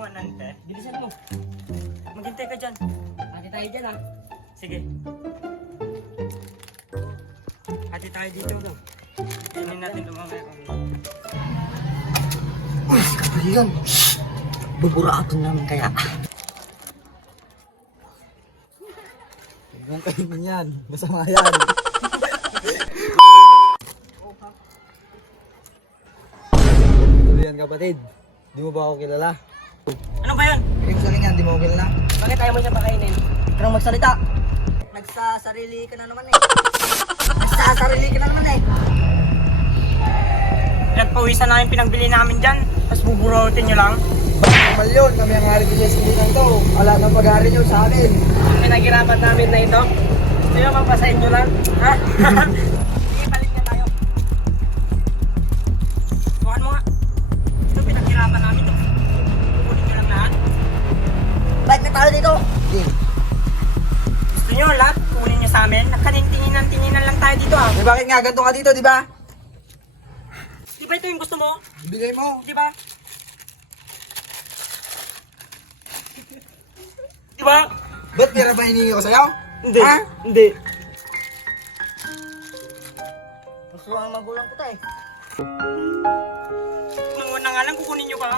mo nga nante. Bilisan mo. Maghintay ka dyan. Ate tayo dyan ha. Sige. Hati tayo dito daw. Tingnan natin lumamaya kung... Uy, kapaligan. Buburato namin kaya. Huwag kayo man yan. Masama yan. Tuloy yan kapatid. Di mo ba ako kilala? Ano ba yun? Yung salingan, di mo okay na? Bakit ayaw mo siya pakainin? Karang magsalita. Nagsasarili ka na naman eh. Nagsasarili ka na naman eh. Nagpawisan namin pinagbili namin dyan. Tapos buburotin nyo lang. Normal yun. Kami ang hari ko sa eskulinan to. Wala nang pag-hari nyo sa amin. Pinaghirapan namin na ito. Gusto nyo mapasahin nyo lang? Ha? Sige, palit nga tayo. Bukan mo nga. Ito pinaghirapan namin to. Kukunin nyo lang lahat. Ba't na tayo dito? Sige. Gusto nyo lahat? Kukunin nyo sa amin. Nakanintinginan lang tayo dito ah. Eh bakit nga ganito ka dito, di ba? Di ba ito yung gusto mo? Bigay mo. Di ba? Di ba? Ba't pera ba hiningi ko sa'yo? Hindi. Ha? Hindi. Gusto ang magulang ko tayo. Nung una nga lang kukunin nyo pa.